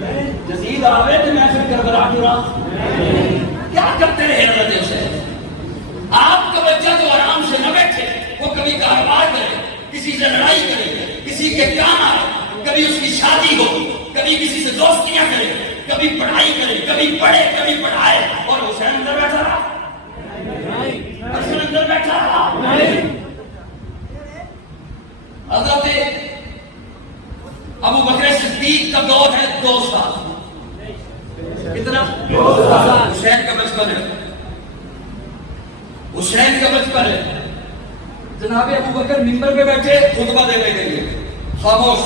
یزید آوے تو میں پھر کربلا ٹورا کیا کرتے رہے حضرت حسین؟ آپ کا بچہ تو آرام سے نہ بیٹھے، وہ کبھی کاروبار کرے، کسی سے لڑائی کرے، کسی کے کام آئے، کبھی اس کی شادی ہو، کبھی کسی سے دوستیاں کرے، کبھی پڑھائی کرے، کبھی پڑھے کبھی پڑھائے، اور حسین اندر بیٹھا رہا، حسین اندر بیٹھا رہا۔ حضرت ابو بکر صدیق کا دور ہے 2 سال، کتنا؟ 2 سال۔ حسین کا بچپن ہے، حسین کا بچپن ہے۔ جناب ابو بکر ممبر پہ بیٹھے خطبہ دینے کے لیے، خاموش۔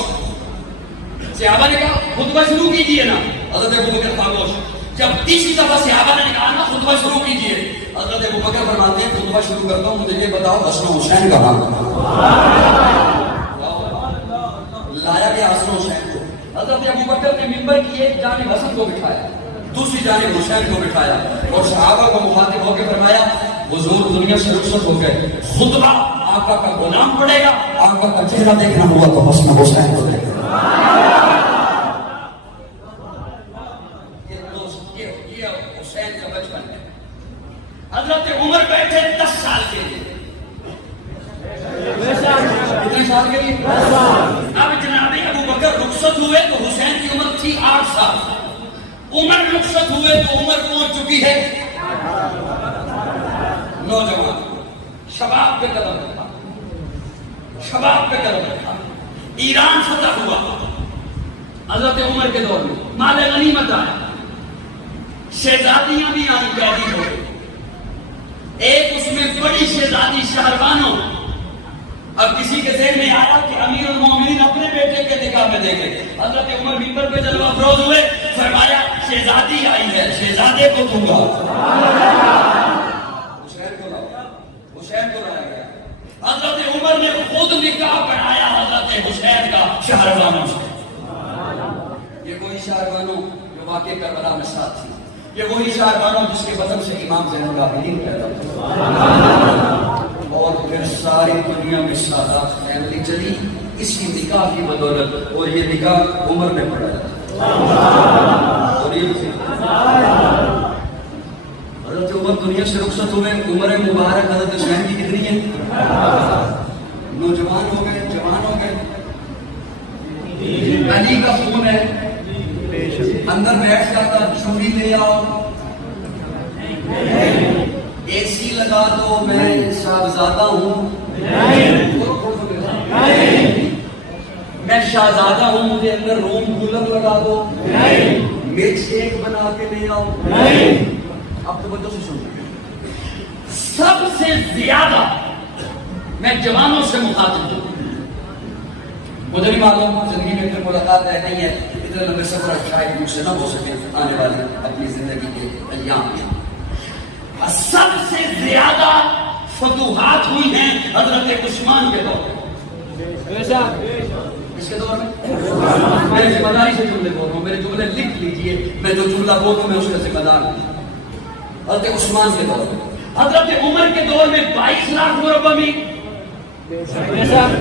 صحابہ نے کہا خطبہ شروع کیجئے نا، حضرت ابو بکر خاموش۔ جب تیسری دفعہ صحابہ نے کہا نا خطبہ شروع کیجئے، حضرت ابو بکر فرماتے ہیں خطبہ شروع کرتا ہوں، مجھے یہ بتاؤ حسن حسین کہاں؟ لایا گیا حسن حسین کو۔ حضرت ابو بکر نے ممبر کی ایک جانب حسن کو بٹھایا، دوسری جانب حسین کو بٹھایا، اور صحابہ کو مخاطب ہو کے فرمایا حضور دنیا سے رخصت ہو گئے، خطبہ آقا کا غلام پڑے گا، آقا کا چہرہ دیکھنا ہوا تو حسن حسین کو دیکھنا۔ یہ حسین کا بچپن ہے۔ حضرت عمر بیٹھے 10 سال کے لیے، کتنے سال کے لیے؟ 10 سال۔ اب جناب ابو بکر رخصت ہوئے تو حسین کی عمر تھی 8 سال، عمر رخصت ہوئے تو عمر پہنچ چکی ہے نوجوان، شباب پہ قدم رکھا، شباب پہ قدم رکھا۔ ایران فتح ہوا حضرت عمر کے دور میں، مال غنیمت آیا، شہزادیاں بھی آئی، قیدی ہو گئی۔ ایک اس میں بڑی شہزادی شہربانو، اب کسی کے ذہن میں آیا کہ امیر المومنین اپنے بیٹے کے نکاح میں دے گئے، حضرت عمر ممبر پہ جلوہ افروز ہوئے، فرمایا شہزادی آئی ہے، شہزادے کو دوں گا۔ حسین کو لایا گیا، حضرت عمر نے خود نکاح پڑھایا حضرت حسین کا شہربانو سے۔ یہ وہی شہربانو جو واقع کربلا میں ساتھ تھی، یہ وہی شہربانو جس کے بدن سے امام زین العابدین پیدا ہوا، اور پھر ساری دنیا میں سادات فیملی چلی اسی نکاح کی بدولت، اور یہ نکاح عمر میں پڑھا۔ اور یہ حضرت عمر دنیا سے رخصت ہوئے، عمر مبارک حضرت حسین کی کتنی ہے؟ نوجوان ہو گئے، جوان ہو گئے۔ علی کا خون ہے، اندر بیٹھ جاتا، چوری لے آؤ، اے سی لگا دو، میں صاحبزادہ ہوں، میں شہزادہ ہوں، مجھے اندر روم کولر لگا دو، ملک شیک بنا کے لے آؤ۔ اب توجہ سے سنو، سب سے زیادہ میں جوانوں سے مخاطب ہوں۔ مجھے نہیں معلوم زندگی میں پھر ملاقات ہے نہیں ہے، اتنے لمبے سفر شاید مجھ سے نہ ہو سکے آنے والے اپنی زندگی کے ایام میں۔ سب سے زیادہ فتوحات ہوئی ہیں حضرت عثمان کے دور میں۔ اس کے دور میں میں ذمہ داری سے جملے بول رہا ہوں، میرے جملے لکھ لیجئے، میں جو جملہ بولوں میں اس کا ذمہ دار ہوں۔ حضرت عثمان کے دور میں، حضرت عمر کے دور میں 22 لاکھ مربع میل،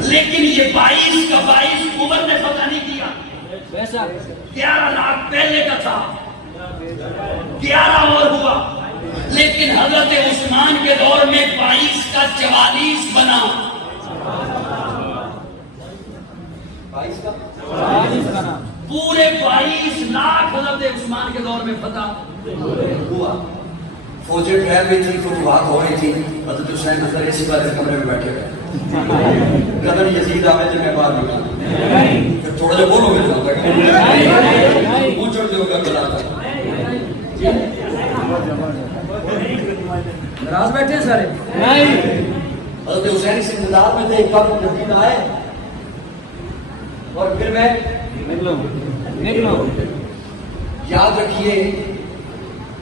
لیکن یہ 22 کا 22 عمر نے فتح نہیں کیا، 11 لاکھ پہلے کا تھا، 11 اور ہوا، لیکن حضرت عثمان کے دور میں 22 کا 44 بنا، 22 کا 44 بنا، پورے 22 لاکھ حضرت عثمان کے دور میں فتح ہوا۔ فوجیں ٹھہر رہی تھی، فتوحات ہو رہی تھی، حضرت حسین اندر اسی بات کمرے میں بیٹھے ہوئے، قدر یزید آوے تو میں باہر نکلا، تھوڑا جو بولو گے تو منہ چڑھ جو کر بلاتا ناراض بیٹھے ہیں سارے؟ حضرت حسین اس انتظار میں تھے کب یزید آئے اور پھر میں نکلوں۔ یاد رکھیے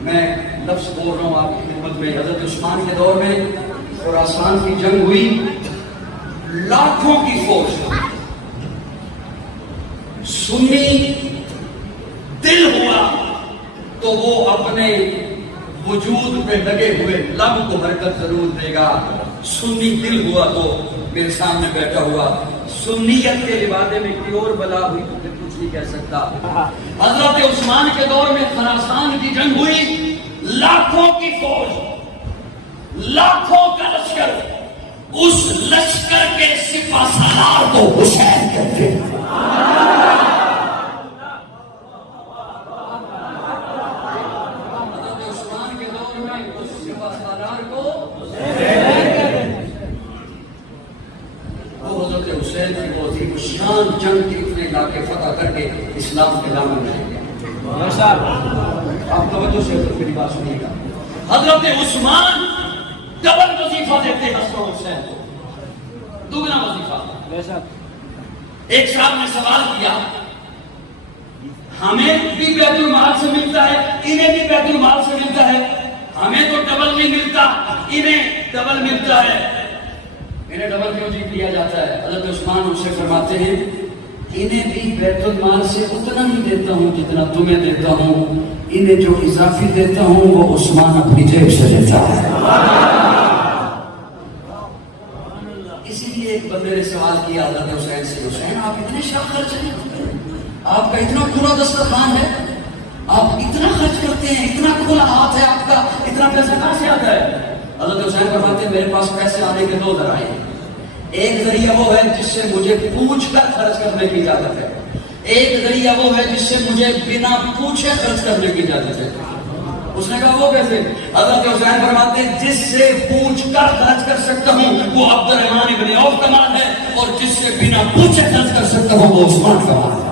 میں لفظ بول رہا ہوں آپ کی خدمت میں، حضرت عثمان کے دور میں خراسان کی جنگ ہوئی، لاکھوں کی فوج، سنی دل ہوا تو وہ اپنے وجود پہ لگے ہوئے لب کو حرکت ضرور دے گا، سنی دل ہوا تو میرے سامنے بیٹھا ہوا، سنیت کے لبادے میں کوئی اور بلا ہوئی تو پھر کچھ نہیں کہہ سکتا. حضرت عثمان کے دور میں خراسان کی جنگ ہوئی، لاکھوں کی فوج، لاکھوں کا لشکر، اس لشکر کے سپہ سالار کو حسین کہتے ہیں. حضرت عثمان کے دور میں اس سپہ سالار کو حضرت حسین کی وہ تھی شان جنگ کی، اتنے علاقے فتح کر کے اسلام کے دامن میں لے گیا. آپ توجہ سے میری بات سنیے گا. حضرت عثمان ڈبل وظیفہ دیتے حسن حسین کو، دگنا وظیفہ. ایک صاحب نے سوال کیا، ہمیں بھی بیت المال سے ملتا ہے، انہیں بھی بیت المال سے ملتا ہے، ہمیں تو ڈبل نہیں ملتا، انہیں ڈبل ملتا ہے، انہیں ڈبل کیوں جی دیا جاتا ہے؟ حضرت عثمان ان سے فرماتے ہیں انہیں بھی بیت المال سے اتنا نہیں دیتا ہوں جتنا تمہیں دیتا ہوں، انہیں جو اضافی دیتا ہوں وہ عثمان اپنی جیب سے دیتا ہے. اسی لیے ایک بندے نے سوال کیا حضرت حسین سے، حسین آپ اتنے شاہ خرچ نہیں کرتے، آپ کا اتنا کھلا دسترخوان ہے، آپ اتنا خرچ کرتے ہیں، اتنا کھلا ہاتھ ہے آپ کا، اتنا پیسہ کہاں سے آتا ہے؟ حضرت حسین فرماتے ہیں میرے پاس پیسے آنے کے دو ذرائع ہیں. ایک ذریعہ وہ ہے جس سے مجھے پوچھ کر خرچ کرنے کی اجازت ہے، ایک ذریعہ وہ ہے جس سے مجھے بنا پوچھے خرچ کرنے کی اجازت ہے. اس نے کہا وہ کیسے؟ حضرت حسین فرماتے ہیں جس سے پوچھ کر خرچ کر سکتا ہوں وہ عبد الرحمن ابن عوف کا مال ہے، اور جس سے بنا پوچھے خرچ کر سکتا ہوں وہ عثمان کا مال ہے.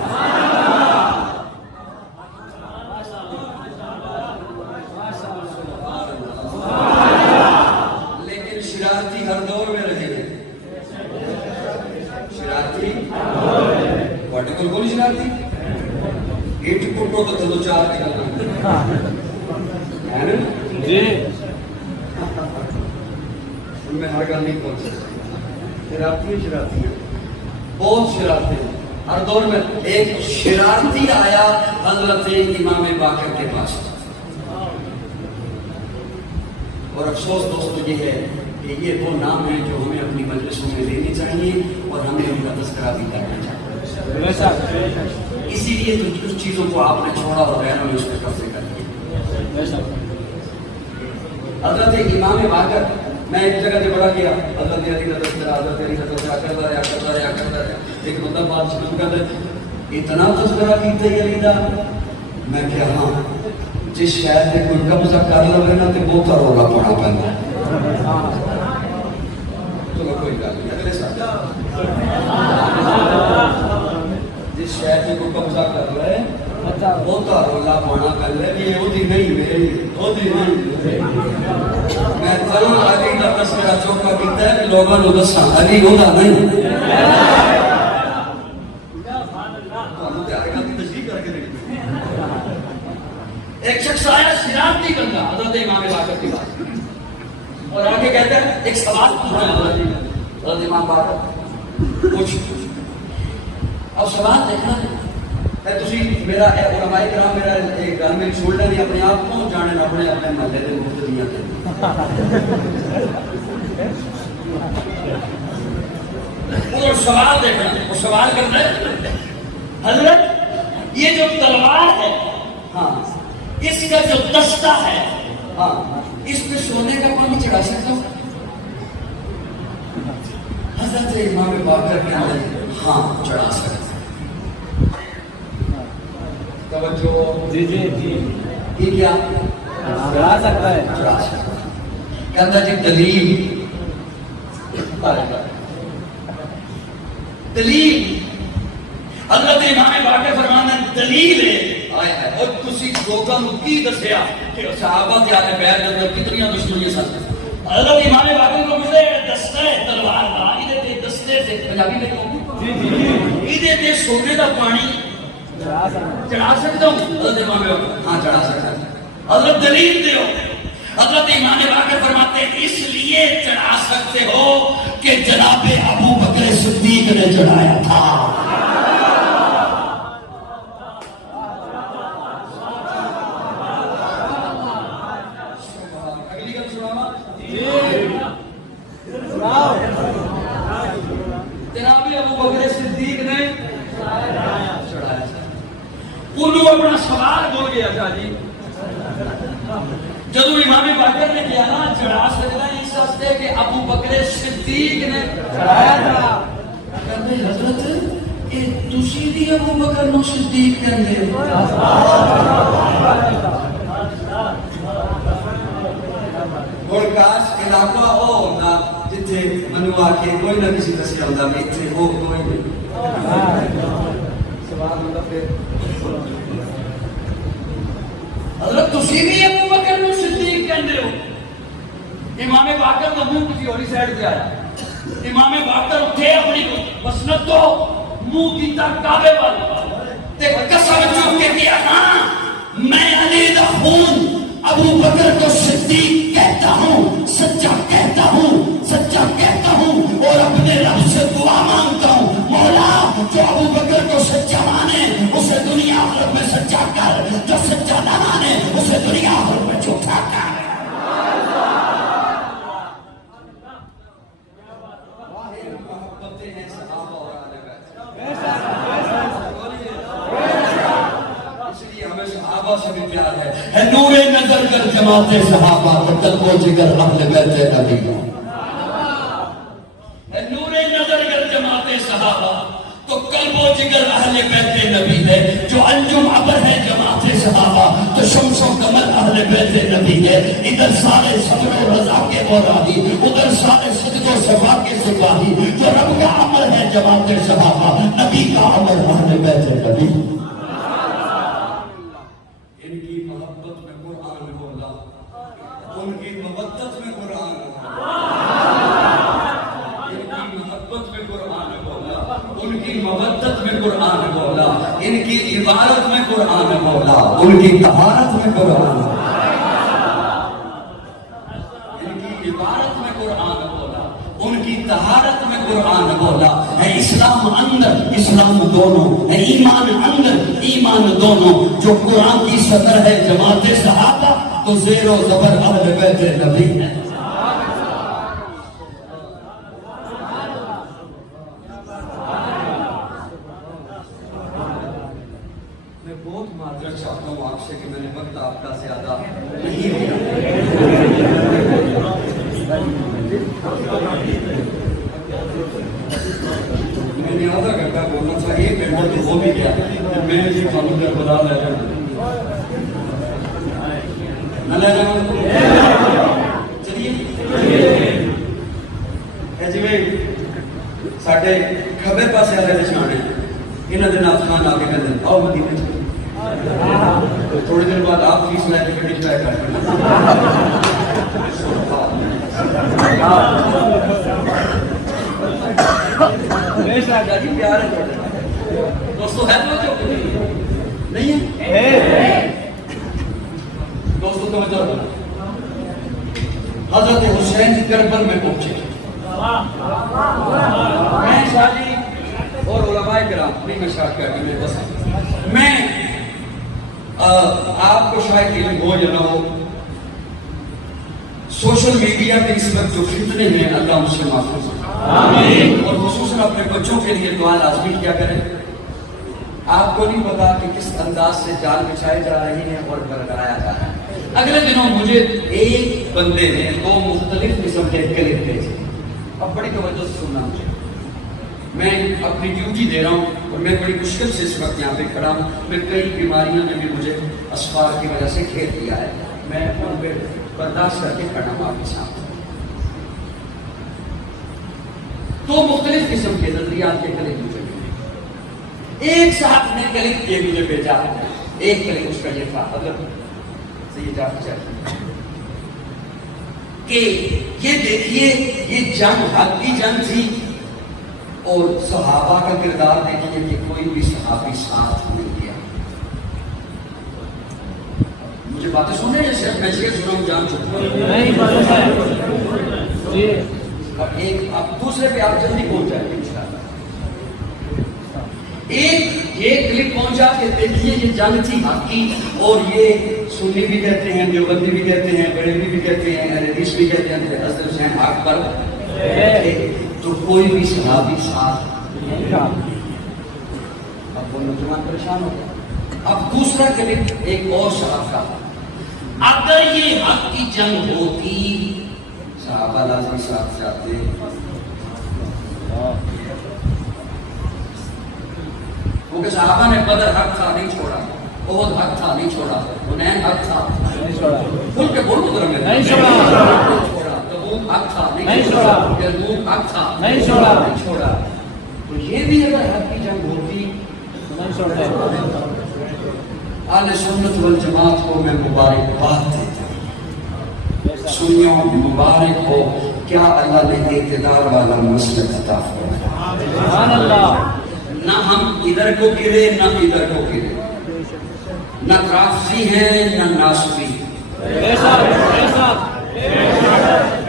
لیکن شرارتی ہر دور میں رہے ہیں، شرارتی واٹے کو کون شرارتی ایٹ پٹو تو چلو چار نکلنا ہے نا جی، ان میں ہر گل نہیں پہنچ سکتی. شرارتی ہے، بہت شرارتی ہے ہر دور میں. ایک شرارتی آیا حضرت امام باقر کے پاس، اور افسوس دوستو یہ ہے کہ یہ وہ نام ہیں جو ہمیں اپنی مجلسوں میں لینے چاہیے اور ہمیں ان کا تذکرہ بھی کرنا چاہیے. اسی لیے کچھ چیزوں کو آپ نے چھوڑا اور غیروں نے اس پہ قبضے کر لیا. حضرت امام باقر، میں ایک جگہ سے بڑا گیا، حضرت علی کا تذکرہ، حضرت علی کا تذکرہ کرتا رہا. ایک مطلب بات شروع کر دے، اتنا تذکرہ کیتا ہے علی دا. میں کیا ہاں جس شہر میں کوئی قبضہ کر لو نا تو بہت رولا پڑا پہنا. چلو کوئی گل نہیں، اگلے سال جس شہر میں کوئی قبضہ کر لے بہت رولا پانا پہلے بھی وہی نہیں وہی نہیں. میں ضرور علی کا تذکرہ چوکا کیتا ہے کہ لوگوں کو دساں علی ہوتا نہیں. ایک شخص آیا شرارتی بندہ حضرت امام باقر کے پاس اور آگے کہتا ہے ایک سوال پوچھا حضرت امام باقر پوچھ. اور سوال دیکھنا ہے تسی میرا علماء کرام میرا ایک گھر میں چھوڑ لیں اپنے آپ کو جانے اپنے اپنے محلے کے مفتدیاں کے اور سوال دیکھنا. وہ سوال کرتا ہے حضرت یہ جو تلوار ہے، ہاں اس کا جو دستہ ہے، ہاں اس پہ سونے کا پانی چڑھا سکتا ہوں؟ حضرت امام باقر کہتے ہیں ہاں چڑھا سکتا ہوں. توجہ جی جی جی یہ کیا چڑھا سکتا ہے؟ چڑھا سکتا ہے. کہتا جی دلیل دلیل حضرت امام باقر فرمانا دلیل ہے. اور تسی لوگوں کو کی دسیا کہ صحابہ کے آگے بیعت کے اندر کتنی دشمنیاں سن. حضرت امام باقر کو ملے دستے تلوار کا، ادھر دستے سے پنجابی میں ادھر تے سونے کا پانی چڑھا سکتا ہوں؟ حضرت امام باقر ہاں چڑھا سکتا ہے. حضرت دلیل دیو. حضرت امام باقر فرماتے ہیں اس لیے چڑھا سکتے ہو کہ جناب ابو بکر صدیق نے چڑھایا تھا. جناب ابو بکر صدیق نے چڑھایا. اپنا سوال بول گیا تھا جی جدو امام باقر نے کیا نا چڑھا سکتا ہے اس واسطے کہ ابو بکر صدیق نے چڑھایا تھا کہتے حضرت یہ تسی بھی ابو بکر نو صدیق کہندے اور کاش علاقہ ہو نا جتھے منو آ کے کوئی نہ کسی دسیا ہوندا بھی اتنے ہو کوئی نہیں سوال ہوندا پھر حضرت تسی بھی ابو بکر نو صدیق کہندے ہو امام باقر کا منہ کسی اور سائڈ پہ آیا امام باقر اٹھے اپنی مسند تو منہ کی تک کعبے والے تے قسم چوک کے کیا ہاں میں علی دا خون ابو بکر کو صدیق کہتا ہوں سچا کہتا ہوں اور اپنے رب سے دعا مانگتا ہوں مولا جو ابو بکر کو سچا مانے اسے دنیا آخرت میں سچا کر جو سچا نہ مانے اسے دنیا آخرت میں جھوٹا کر ہے نور نظر کر جماعت صحابہ تو قلب و جگر اہل بیت نبی ہے نور نظر کر جماعت صحابہ تو قلب و جگر اہل بیت نبی ہے جو انجم عبر ہے جماعت صحابہ تو شمس و قمر اہل بیت نبی ہے ادھر سارے صبر و رضا کے اوراہی ادھر سارے صدق و صفا کے سپاہی جو رب کا عمل ہے جماعت صحابہ نبی کا عمل اہل بیت نبی ان کی محبت میں قرآن ان کی محبت میں قرآن بولا ان کی عبارت میں قرآن بولا ان کی طہارت میں قرآن ان کی عبارت میں قرآن بولا ان کی طہارت میں قرآن بولا ہے اسلام اندر اسلام دونوں ہے ایمان اندر ایمان دونوں جو قرآن کی صدر ہے جماعت صحابہ تو زیر و زبر اہل بیت نبی ہے میں بہت معذرت چاہتا ہوں آپ سے کہ میں نے وقت آپ کا زیادہ نہیں لیا میں نے آدھا گھنٹہ بولنا تھا ایک گھنٹہ تو ہو بھی گیا میں نے جی قانون کا خدا لے جاؤں نہ لے جاؤں چلیے جی ساڈے کھبے پاسے والے نشان ہے انہوں نے نام خان آ کے کہتے ہیں آؤ مدینے چلو تھوڑے دن بعد آپ فیس لے کے گڈی چلائے کر جی پیار ہے دوستو ہے تو نہیں ہے دوستو توجہ حضرت حسین کربل میں پہنچے میں شادی اور علماء کرام نہیں میں شاید کر کے میرے بس میں آپ کو شاید علم ہو یا نہ ہو سوشل میڈیا پہ اس وقت جو فتنے ہیں اللہ ان سے محفوظ اور خصوصاً اپنے بچوں کے لیے دعا لازمی کیا کریں آپ کو نہیں پتا کہ کس انداز سے جال بچھائے جا رہے ہیں اور برگرایا جا رہا ہے اگلے دنوں مجھے ایک بندے نے 2 مختلف قسم کے کلپ بھیجے اب بڑی توجہ سے سننا مجھے میں اپنی ڈیوٹی دے رہا ہوں اور میں بڑی مشکل سے اس وقت یہاں پہ کھڑا ہوں میں کئی بیماریاں نے بھی مجھے اسفار کی وجہ سے گھیر دیا ہے میں ان پہ برداشت کر کے کھڑا ہوں آپ کے سامنے 2 مختلف قسم کے نظریات کے کلپ مجھے ایک صاحب نے کلپ یہ مجھے بھیجا ایک کلپ اس کا یہ تھا سید جعفر چاہیے کہ یہ دیکھیے یہ جنگ حق کی جنگ تھی اور صحابہ کا کردار دیکھیے کہ کوئی بھی صحابی ساتھ نہیں دیا مجھے باتیں سن رہے ہیں صرف میں یہ سنا ہوں جان چکا اب دوسرے پہ آپ جلدی پہنچ جائیں گے انشاءاللہ ایک یہ کلپ پہنچا کہ دیکھیے یہ جنگ تھی حقی اور یہ سنی بھی کہتے ہیں دیوبندی بھی کہتے ہیں بریلوی بھی کہتے ہیں حدیث بھی کہتے ہیں کہ حضرت حسین حق پر تو کوئی بھی صحابی ساتھ اب وہ نوجوان پریشان ہو گیا اب دوسرا کلپ ایک اور صاحب کا، اگر یہ حق کی جنگ ہوتی، صحابہ لازمی ساتھ جاتے، کیونکہ صحابہ نے بدر حق تھا نہیں چھوڑا، احد حق تھا نہیں چھوڑا، حنین حق تھا نہیں چھوڑا، کھل کے بولو ذرا میرے نہیں چھوڑا، تبوک حق تھا نہیں چھوڑا، یرموک حق تھا نہیں چھوڑا، تو یہ بھی اگر حق کی جنگ ہوتی نہیں چھوڑتے۔ اہل سنت والجماعت کو میں مبارکباد دیتا ہوں، سنیوں مبارک ہو، کیا اللہ نے اقتدار والا مسلک عطا فرمایا، نہ ہم ادھر کو گرے نہ ادھر کو گرے، نہ رافضی ہیں نہ ناصبی،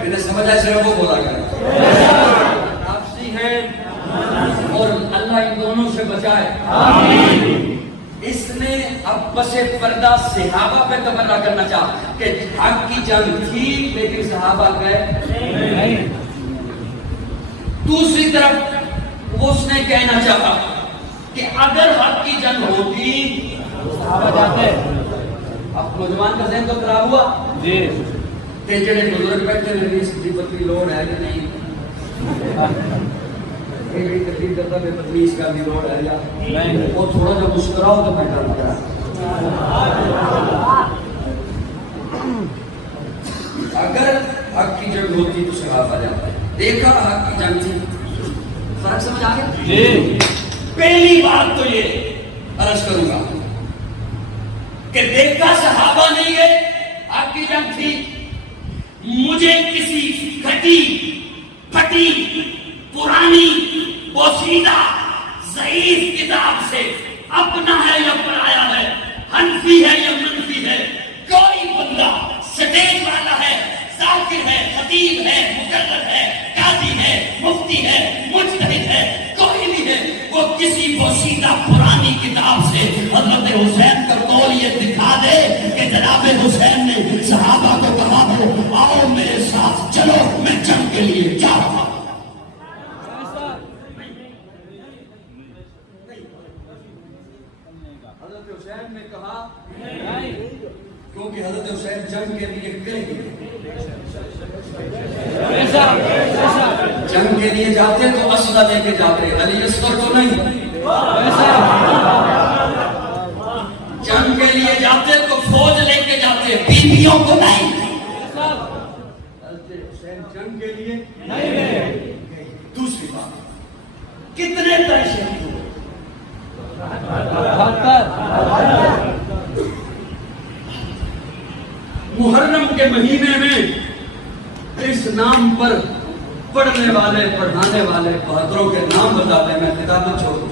انہیں سمجھا صرف وہ بولا گیا، رافضی ہیں اور اللہ ان دونوں سے بچائے۔ اس نے اب پس پردہ صحابہ پہ تبرہ کرنا چاہا کہ حق کی جنگ تھی لیکن صحابہ گئے نہیں۔ دوسری طرف اس نے کہنا چاہا کہ اگر حق کی جنگ ہوتی صحابہ جاتے۔ اب نوجوان کا ذہن تو خراب ہوا جی، جڑے بزرگ بیٹھے نے اس کی پتری لوڑ ہے کہ نہیں، میری تکلیف کرتا ہے تدریس کا بھی لوڑ ہے یا وہ تھوڑا جب مسکراؤ تو میں ڈر گیا۔ اگر حق کی جنگ ہوتی تو صحابہ جاتے، دیکھا حق کی جنگ تھی، فرق سمجھ آ گیا جی۔ پہلی بات تو یہ عرض کروں گا کہ دیکھا صحابہ نہیں گئے، حق کی جنگ تھی، مجھے کسی گھٹی پھٹی پرانی بوسیدہ ضعیف کتاب سے اپنا ہے یا پرایا ہے، حنفی ہے یا منفی ہے، کوئی بندہ سٹیج والا ہے، ذاکر ہے، خطیب ہے، مقرر ہے، قاضی ہے، مفتی ہے، مجتہد ہے، کوئی بھی ہے، وہ کسی بوسیدہ پرانی کتاب سے حضرت حسین کا قول یہ دکھا دے کہ جناب حسین نے صحابہ کو کہا تھا آؤ میرے ساتھ چلو میں جنگ کے لیے جا رہا ہوں۔ حضرت حسین نے کہا کیونکہ حضرت حسین جنگ کے لیے گئے، جنگ کے لیے جاتے تو اسلحہ لے کے جاتے، علی اصغر کو نہیں، جنگ کے لیے جاتے تو فوج لے کے جاتے، بیویوں کو نہیں۔ حضرت حسین جنگ کے لیے نہیں گئے۔ دوسری بات، کتنے طرح شہید ہوئے؟ محرم کے مہینے میں اس نام پر پڑھنے والے پڑھانے والے بہادروں کے نام بتاتے ہیں، میں خطابت چھوڑ دوں۔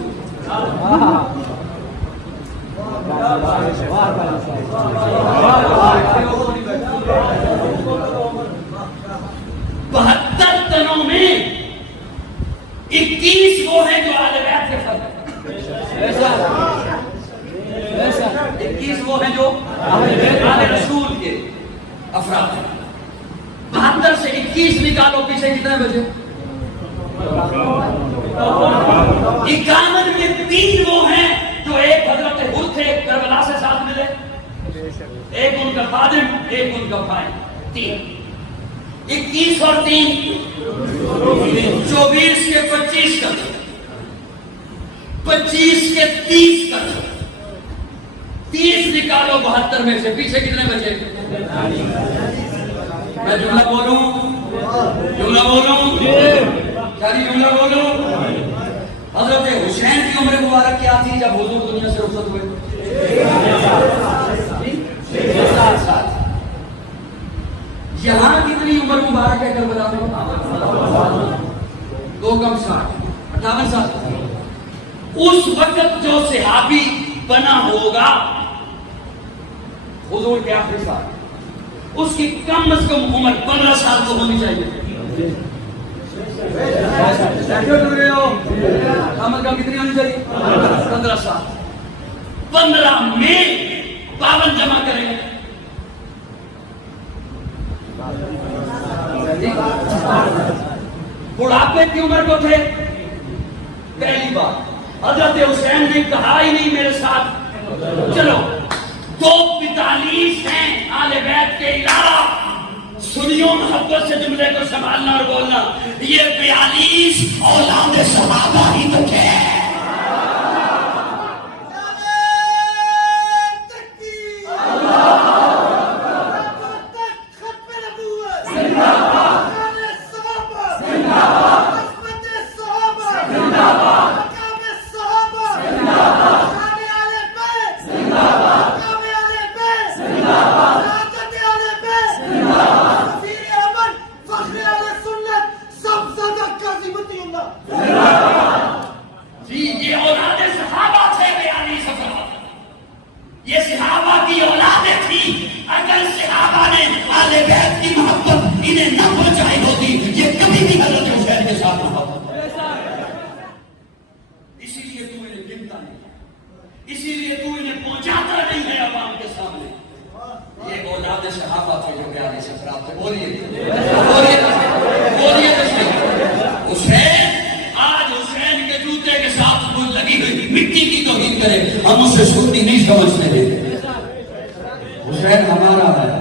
72 تنوں میں 21 وہ ہیں جو اہل بیت کے فرد، 21 وہ ہیں جو اہل رسول کے افراد ہیں۔ 72 سے 21 نکالو، پیچھے کتنے بچے؟ 51 میں 3 وہ ہیں جو ایک حضرت حر تھے، کربلا سے ساتھ ملے، ایک ان کا خادم، ایک ان کا بھائی، 3۔ 21 اور 3 24 کے 25 کر دو، 25 کے 30 کر دو، 30 نکالو 72 میں سے، پیچھے کتنے بچے؟ میں جملہ بولوں ساری جملہ بولوں۔ حضرت حسین کی عمر مبارک کیا تھی جب حضور دنیا سے رخصت ہوئے؟ 7 سال۔ یہاں کتنی عمر مبارک ہے کربلا میں؟ 2 کم 60، 58 سال۔ اس وقت جو صحابی بنا ہوگا حضور کے آخری سال، اس کی کم از کم عمر 15 سال تو ہونی چاہیے۔ کم از کم کتنی ہونی چاہیے؟ 15 سال۔ 15 میں 52 جمع کریں گے، بڑھاپے کی عمر کو تھے۔ پہلی بات، حضرت حسین نے کہا ہی نہیں میرے ساتھ چلو 245 ہیں آل بیت کے علاوہ، سنیوں محبت سے جملے کو سنبھالنا اور بولنا، یہ 42 اولاد صحابہ ہی تو تھے۔ یہ صحابہ کی اولادیں تھی، اگر صحابہ نے آل بیت کی محبت انہیں نہ پہنچائی ہوتی، یہ کبھی بھی حضرت حسین کے ساتھ محبت۔ اسی لیے تو انہیں گنتا نہیں، اسی لیے تو انہیں پہنچاتا نہیں ہے عوام کے سامنے۔ یہ اولاد صحابہ تھے جو پیارے سے خراب تھے۔ بولیے بولیے حسین، آج حسین کے جوتے کے ساتھ کوئی لگی ہوئی مٹی کی توہین کرے، ہم اسے سنی نہیں سمجھتے ہیں۔ حسین ہمارا ہے،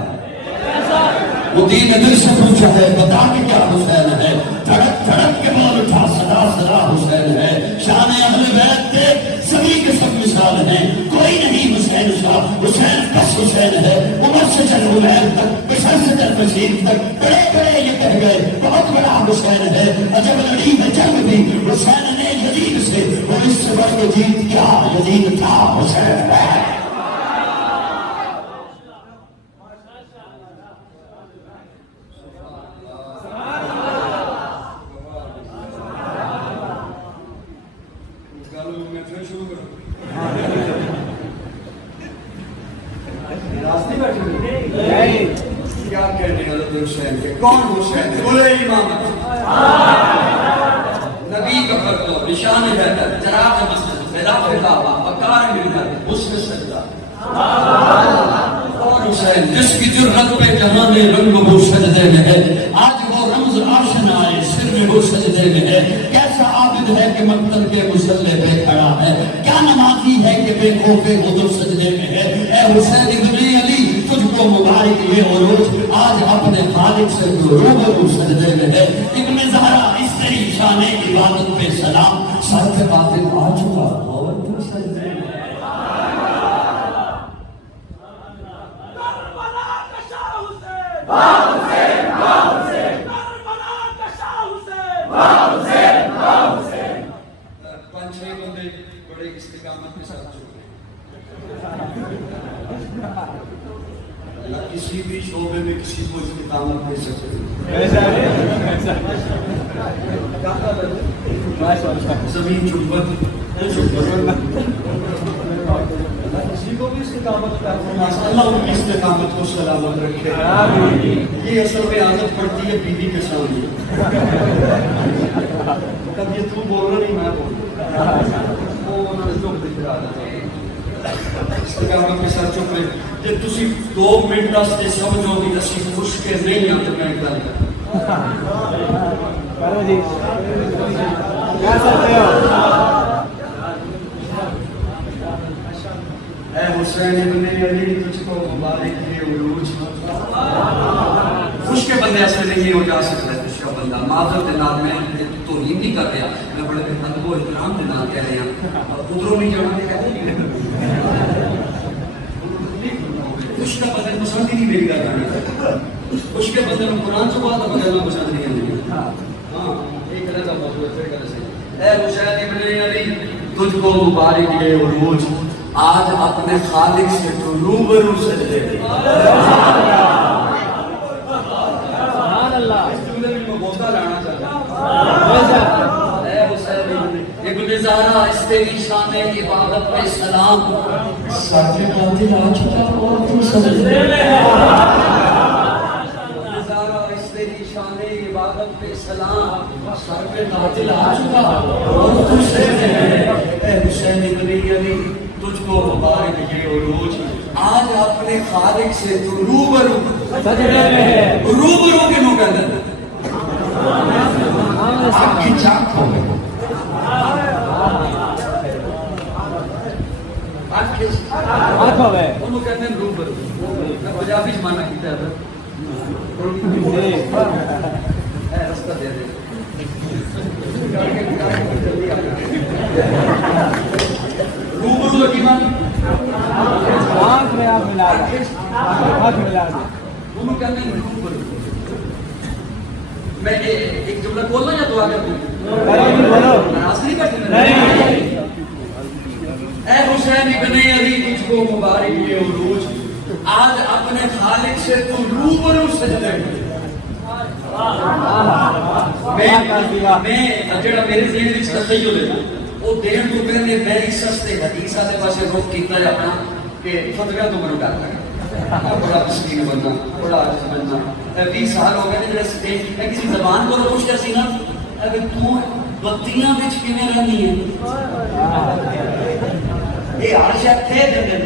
وہ دین دل سے پوچھا ہے، بتا کہ کیا حسین ہے، دھڑک دھڑک کے بول اٹھا صدا صدا حسین ہے۔ شان اہل بیت کے سبھی کے سب مثال ہیں، کوئی نہیں حسین سا، حسین بس حسین ہے۔ عمر سے چل عمیر تک، بشر سے چل بشیر تک، بڑے بڑے یہ کہہ گئے بہت بڑا حسین ہے۔ عجب لڑی ہے جنگ بھی حسین نے یزید سے، اور اس سے بڑھ کے جیت کیا یزید تھا حسین ہے۔ کیا کہنے حضرت حسین کے؟ کون حسین ہے؟ بولے امامت، نبی کا پردہ، نشان حیدر، چراغ مسجد، خلاف کعبہ، وقار ملت، حسن سجدہ۔ کون حسین؟ جس کی جرأت پہ جہاں میں رنگ وہ سجدے میں ہے، آج وہ رمز آشنا آئے سر میں وہ سجدے میں ہے۔ کیسا عابد ہے کہ مقتل کے مصلے پہ کھڑا ہے، کیا نمازی ہے کہ بے خوفے حضور سجدے میں ہے۔ اے حسین ابن علی، تجھ کو مبارک یہ عروج، آج اپنے خالق سے روبرو سجدے میں ہے۔ ابن زہرا، اس تیری شان عبادت پہ سلام، سر پہ قاتل آ چکا اور تو سجدے میں ہے۔ پانچ چھ بندے بڑے استقامت کے ساتھ چکے، کسی بھی شعبے میں کسی کو استقامت دے سکتے، زمین چکبت کسی کو بھی استقامت کا فرمایا، اللہ ان کی استقامت کو سلامت رکھے۔ یہ اصل میں عادت پڑتی ہے بیوی کے سامنے، تب یہ تو بول رہا نہیں میں بول رہا، وہ انہوں نے چپ دکھ رہا تھا۔ استقامت کے ساتھ چپ رہے، جب تسی 2 منٹ سے سمجھو گی اسی خوش کے نہیں ہیں تو میں گل کرو جی کہہ سکتے ہو۔ اے حسین ابن علی، تجھ کو مبارک یہ عروج، خوش کے بندے ایسے نہیں ہو جا سکتے۔ خوش کا بندہ معذرت نام میں توہین نہیں کر رہا، میں بڑے ادب و احترام کے نام کہہ رہے ہیں، اور ادھروں نہیں جانا کہتے ہیں خوش کا بدل پسند ہی نہیں میری گل کرنا، خوش کے بدل قرآن سے بات بدلنا پسند نہیں ہے۔ ہاں ایک الگ موضوع ہے، پھر کرے صحیح۔ اے حسین ابن علی، تجھ کو مبارک یہ عروج، آج اپنے خالق سے تو روبرو سجدے میں۔ سبحان اللہ، اس جملے میں میں بولتا رہنا چاہتا ہوں۔ اے حسین ابن زہرا، اس تیری شان عبادت پہ سلام، سر پہ قاتل آ چکا اور تو سجدے میں ہے۔ ابن زہرا، اس تیری شان عبادت پہ سلام، سر پہ قاتل آ چکا اور تو سجدے میں ہے۔ اے حسین ابن علی، تجھ کو مبارک یہ عروج، آج اپنے خالق سے تو روبرو سجدے میں ہے۔ روبرو کے مقدر آپ کی چاک ہو گئی، آنکھیں آنکھوں میں انہوں کہتے ہیں روبرو میں پنجابی مانا کیتا ہے رستہ دے دے روبرو کی مان آنکھ میں آپ ملا دیں آنکھ ملا دیں انہوں کہتے ہیں روبرو میں ایک جملہ بولنا یا دعا کر دوں بولو ناراض نہیں کرتے نہیں اے حسین ابن علی تجھ کو مبارک یہ عروج آج اپنے خالق سے تم روبرو سجدے میں جڑا میرے ذہن وچ تخیل ہے وہ دین تو پہلے میں اس سستے حدیثاں دے پاسے رخ کیتا ہے اپنا کہ فتویٰ تو منو ڈر لگا بڑا مسکین بننا بڑا عاجز بننا 20 سال ہو گئے جڑا میں کسی زبان کو پوچھتا سی نا اگر تو بتیاں وچ کیویں رہنی ہے یہ ہر شاید تھے دے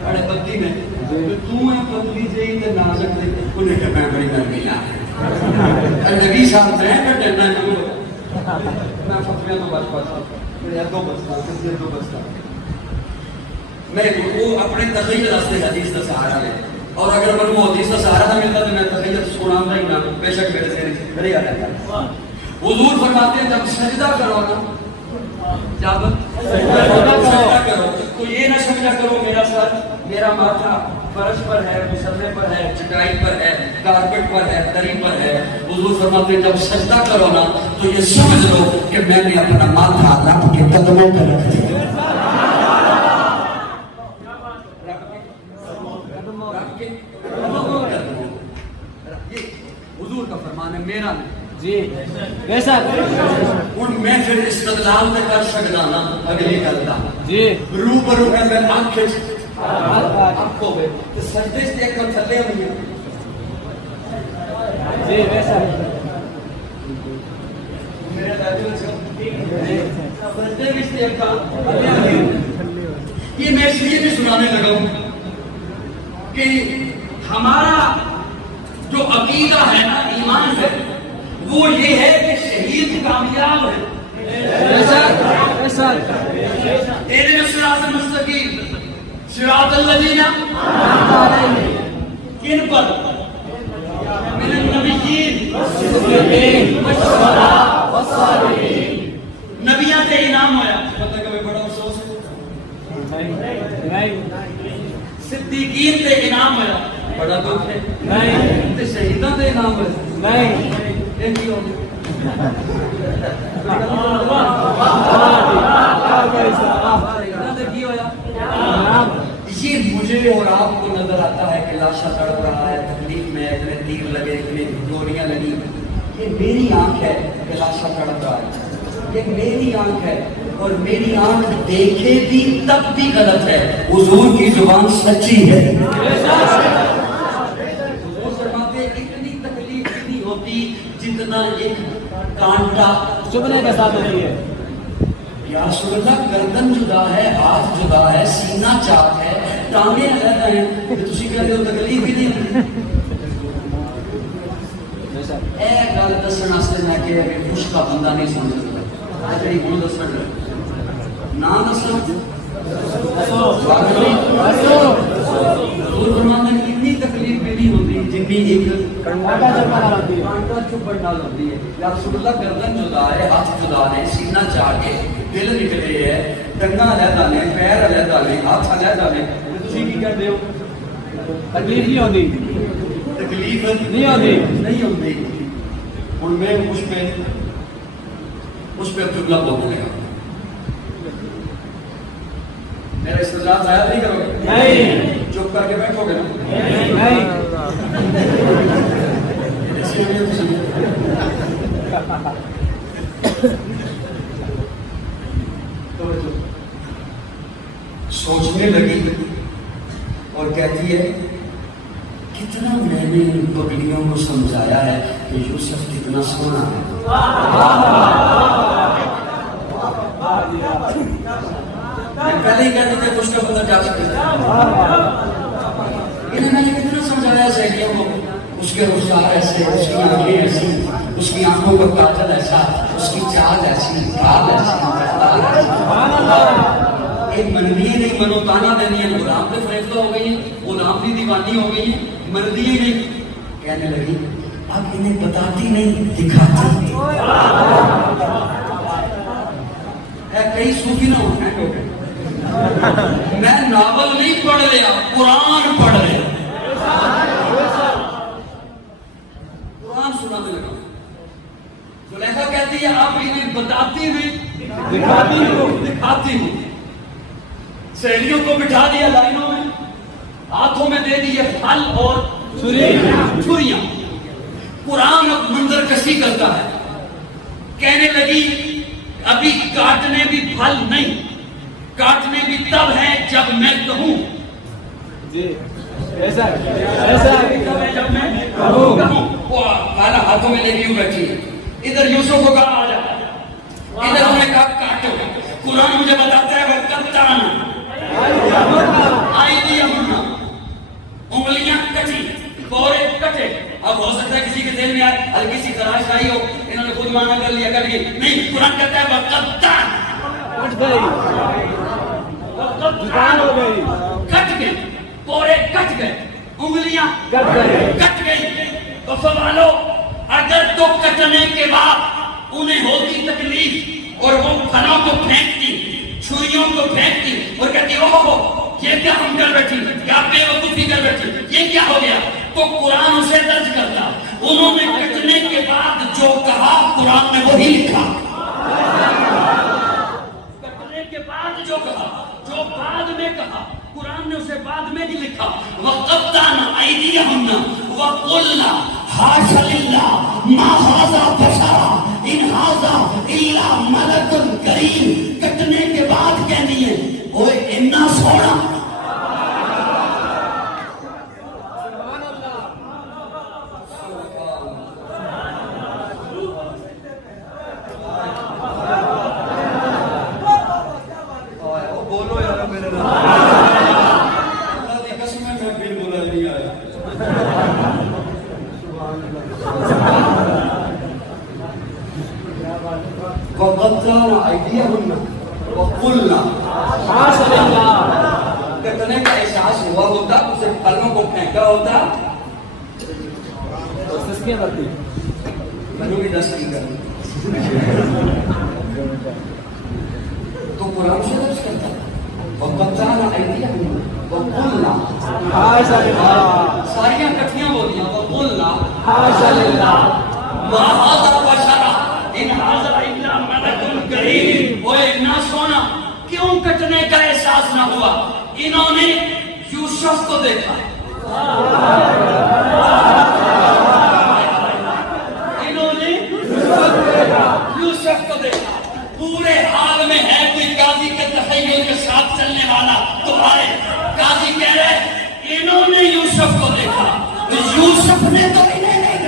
بڑے بتی میں تو ہے پتلی جئی تے نازک دے انہیں کہ میں بڑی نرمی آ نبی صاحب میں ڈرنا ہے میں فتویاں تو بچ میرے دو بچتا دو بچتا میں وہ اپنے تخیل راستے حدیث کا سہارا لے اور اگر میں وہ حدیث کا سہارا نہ ملتا تو میں تخیل سناؤں گا ہی نہ بے شک میرے ذہن میرے یاد رہتا حضور فرماتے ہیں جب سجدہ کرو نا جب سجدہ کرو تو یہ نہ سمجھا کرو میرا سر میرا ماتھا فرش پر ہے مسلے پر ہے چٹائی پر ہے کارپٹ پر ہے دری پر ہے حضور فرماتے ہیں جب سجدہ کرو نا تو یہ سمجھ لو کہ میں نے اپنا ماتھا رب کے قدموں پر رکھ دیا حضور کا فرمان ہے میرا نہیں جی کیسا ہوں میں پھر استدلال تے کر سکدا نا اگلی گل دا جی روبرو ہے میں آنکھ آنکھوں میں تے سجدے سے ایک تھلے ہوئی جی کیسا میرے دادو سے سجدے میں سے ایک یہ میں اس لیے بھی سنانے لگا ہوں کہ ہمارا جو عقیدہ ہے نا ایمان ہے وہ یہ ہے کہ شہید کامیاب ہے تیرے صراط مستقیم صراط الذین کن پر من النبیین نبیاں تے انعام ہویا پتہ کہ بڑا افسوس ہے صدیقین تے انعام ہویا بڑا دکھ ہے نہیں تے شہیداں تے انعام ہویا نہیں یہ کی ہو یہ مجھے اور آپ کو نظر آتا ہے کہ لاشا تڑپ رہا ہے تکلیف میں اتنے تیر لگے اتنے گولیاں لگی یہ میری آنکھ ہے کہ لاشا تڑپ رہا ہے یہ میری آنکھ ہے اور میری آنکھ دیکھے بھی تب بھی غلط ہے حضور کی زبان سچی ہے جتنا ایک کانٹا چبنے کے ساتھ ہوتی ہے یا رسول اللہ گردن جدا ہے ہاتھ جدا ہے سینہ چاک ہے ٹانگیں علیحدہ ہیں تسی کہتے ہو تکلیف ہی نہیں اے گل دسن واسطے میں کہ خوش کا بندہ نہیں سمجھ سکتا جڑی ہن دسن نام دسن اتنی تکلیف بھی نہیں ہوتی جتنی ایک کانٹا چپڑ ڈال ہوتی ہے یا رسول اللہ گردن جدا ہے ہاتھ جدا ہے سینہ چاہ کے دل نکلے ہے ٹنگا علیحدہ نے پیر علیحدہ نے ہاتھ علیحدہ نے تسی کی کرتے ہو تکلیف نہیں ہوتی تکلیف نہیں ہوتی ہوں میں اس پہ قبلہ بولنے لگا میرا استدلال ضائع نہیں کرو گے نہیں چپ کر کے بیٹھو گے نا نہیں سوچنے لگی اور کہتی ہے کتنا میں نے ان پگڑیوں کو سمجھایا ہے کہ یوسف کتنا سونا ہے میں پہلے ہی کہتے تھے کچھ کا بندہ جا سکتے تھے انہیں میں نے کتنا سمجھایا سہیلیوں کو اس کے رخسار ایسے اس کی آنکھیں ایسی اس کی آنکھوں کا کاجل ایسا اس کی چال ایسی بھال ایسی رفتار ایسی یہ مننی نہیں منو تانا دینی ہے غلام پہ فریفتہ ہو گئی ہیں غلام کی دیوانی ہو گئی ہیں مردی ہی نہیں کہنے لگی اب انہیں بتاتی نہیں دکھاتی کئی صوفی نہ ہوتے ہیں میں ناول نہیں پڑھ لیا قرآن پڑھ لیا قرآن سنانے لگا زلیخا کہتی ہے آپ انہیں بتاتی نہیں دکھاتی ہوں سہیلیوں کو بٹھا دیا لائنوں میں ہاتھوں میں دے دیے پھل اور چھریاں قرآن اب منظر کشی کرتا ہے کہنے لگی ابھی کاٹنے بھی پھل نہیں کاٹنے بھی تب ہے جب میں کہوں ایسا جب میں کہوں وہ کھانا ہاتھوں میں لے کے بیٹھی ہے ادھر یوسف کو کہا آ جا ادھر انہوں نے کہا کاٹو قرآن مجھے بتاتا ہے وہ کتان آئی دی امنا انگلیاں کٹی پورے کٹے اب ہو سکتا ہے کسی کے دل میں آئے ہلکی سی خراش آئی ہو انہوں نے خود مانا کر لیا کٹ گئی نہیں قرآن کہتا ہے وہ کتان کٹ گئی پورے کٹ گئے انگلیاں کٹ گئی تو سوالو اگر تو کٹنے کے بعد انہیں ہوتی تکلیف اور وہ پھلوں کو پھینکتی چھریوں کو پھینکتی اور کہتی اوہ یہ کیا ہم کر بیٹھی کیا بے وقوفی کر بیٹھی یہ کیا ہو گیا تو قرآن اسے درج کرتا انہوں نے کٹنے کے بعد جو کہا قرآن نے وہی لکھا کٹنے کے بعد جو کہا جو بعد میں کہا قرآن نے اسے بعد میں ہی لکھا وَقَطَّعْنَا أَيْدِيَهُنَّ وَقُلْنَا حَاشَ لِلَّهِ مَا هَذَا بَشَرٌ إِنْ هَذَا إِلَّا مَلَكٌ كَرِيمٌ کٹنے کے بعد کہنی ہے اوے اتنا سونا وَقَطَّعْنَا أَيْدِيَهُنَّ وَقُلْنَا کتنے کا احساس ہوا ہوتا اسے پھلوں کو پھینکا ہوتا منو بھی دس نہیں کرنا تو قرآن سے درج کرتا وَقَطَّعْنَا أَيْدِيَهُنَّ وَقُلْنَا ساریاں کٹھیاں بولیاں وَقُلْنَا مَا هَذَا بَشَرٌ إِنْ هَذَا إِلَّا مَلَكٌ كَرِيمٌ وہ اتنا سونا کیوں کٹنے کا احساس نہ ہوا انہوں نے یوسف کو دیکھا انہوں نے یوسف کو دیکھا پورے حال میں ہے کوئی قاضی کے تخیل کے ساتھ چلنے والا تو آئے قاضی کہہ رہے انہوں نے یوسف کو دیکھا یوسف نے تو انہیں نہیں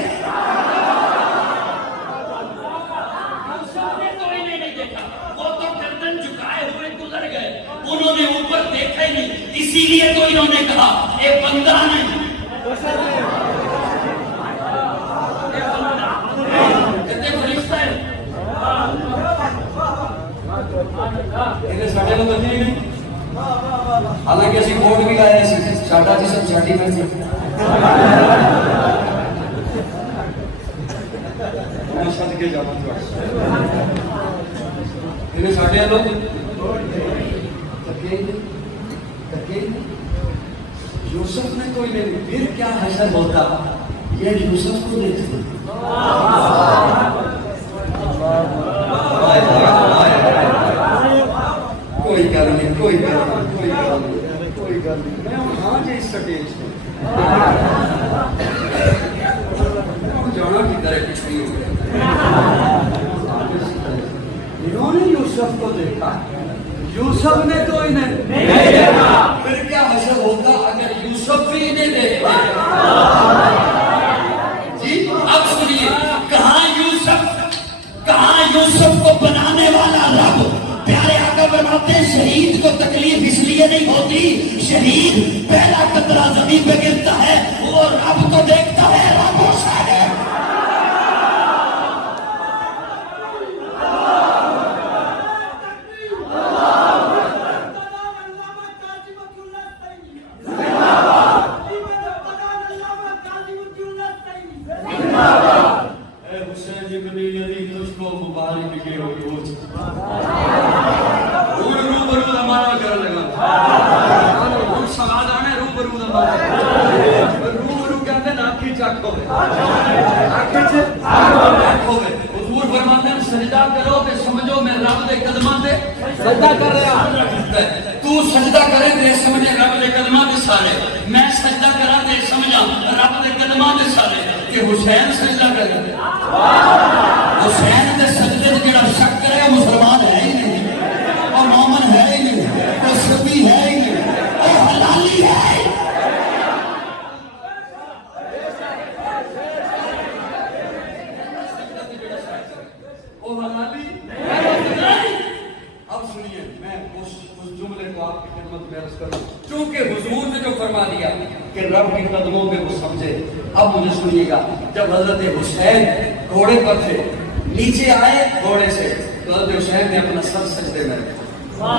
دیکھا وہ تو گردن جھکائے ہوئے گزر گئے انہوں نے اوپر دیکھا ہی نہیں اسی لیے تو انہوں نے کہا اے بندہ نہیں کہتے فرشتہ ہے انہیں ساڑھے کو بچے نہیں حالانکہ اسی کوٹ بھی آئے ساڑھا جی سب چھاٹی میں سے میں ساتھ کے جاؤں انہیں ساڑھے لوگ یوسف نے کوئی نہیں پھر کیا حشر ہوتا یہ یوسف کو دیکھتے کوئی گل نہیں کوئی گل نہیں میں ہاں جی اس سٹیج پہ جانا کی طرح کچھ نہیں ہو گیا انہوں نے یوسف کو دیکھا یوسف نے تو انہیں نہیں دیکھا پھر کیا حشر ہوتا اگر یوسف بھی انہیں دیکھتا جی اب سنیے کہاں یوسف کو بنانے والا رب پیارے آقا فرماتے ہیں شہید کو تکلیف اس لیے نہیں ہوتی شہید پہلا قطرہ زمین پہ گرتا ہے وہ رب کو دیکھتا ہے رب ہوتا ہے روبرو دا مانگے روبرو کہتے ہیں آنکھی چاک ہوئے آنکھی چاک ہوئے حضور فرماتے ہیں سجدہ کرو تے سمجھو میں رب دے قدماں تے سجدہ کر رہا تو سجدہ کرے تے سمجھے رب دے قدماں تے سارے میں سجدہ کرا تے سمجھا رب دے قدماں تے سارے کہ حسین سجدہ کرے حسین دے سجدے تے جڑا شک کرے مسلمان ہے ہی نہیں اور مومن ہے ہی نہیں اور سبی ہے ہی نہیں اور حلالی ہے اب سنیے میں اس جملے کو آپ کی خدمت میں عرض کروں چونکہ حضور نے جو فرما دیا کہ رب کے قدموں میں وہ سمجھے اب مجھے سنیے گا جب حضرت حسین گھوڑے پر تھے نیچے آئے گھوڑے سے تو حضرت حسین نے اپنا سر سجدے میں رکھا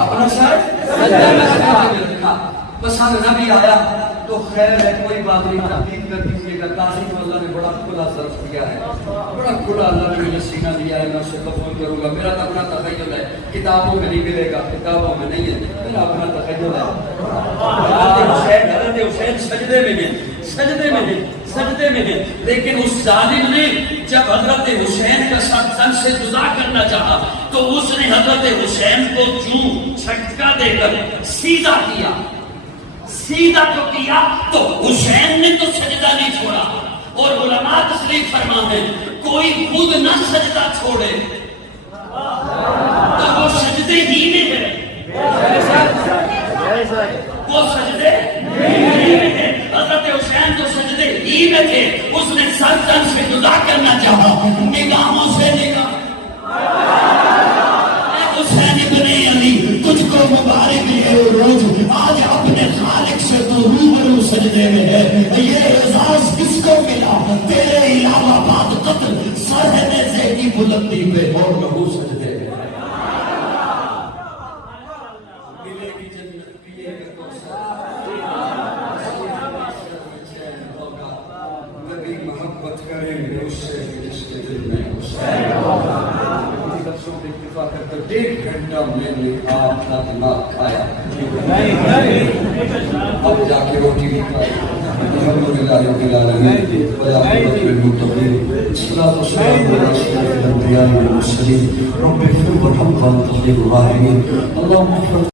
اپنا سر سجدے میں رکھا بس ہم نبی آیا تو خیر ہے کوئی بات نہیں تحقیق کر دیجیے گا قاضی کو اللہ نے بڑا کھلا ظرف دیا ہے بڑا کھلا اللہ نے مجھے سینہ دیا ہے میں اسے قبول کروں گا میرا تو اپنا تخیل ہے کتابوں میں نہیں ملے گا کتابوں میں نہیں ہے میرا اپنا تخیل ہے حضرت حسین سجدے میں ہیں سجدے میں ہیں سجدے میں ہیں لیکن اس ظالم نے جب حضرت حسین کا ساتھ تن سے جدا کرنا چاہا تو اس نے حضرت حسین کو یوں جھٹکا دے کر سیدھا کیا سیدھا تو کیا تو حسین نے تو سجدہ نہیں چھوڑا اور علماء تشریف فرما ہے کوئی خود نہ سجدہ چھوڑے تو وہ سجدے ہی میں ہے وہ سجدے ہی میں ہے حضرت حسین تو سجدے ہی میں تھے اس نے سر تن سے جدا کرنا چاہا نگاہوں سے نگاہ حسین ابن علی تجھ کو مبارک ہے روز آج اپنے خالق سے تو روبرو سجدے میں ہے یہ اعزاز کس کو ملا تیرے علاوہ بعد قتل سر ہے نیزے کی بلندی پہ اور لہو سجدے میں ملے گی جنت پیے گے کوثر نبی محبت کریں گے اس سے جس کے دل میں حسین ایک گھنٹہ میں نے آپ کا دماغ کھایا اب جا کے روٹی بھی کھائی الحمدللہ رب العالمین والعاقبۃ للمتقین الصلاۃ والسلام علی اشرف الانبیاء والمرسلین رب اغفر وارحم وانت خیر الراحمین اللهم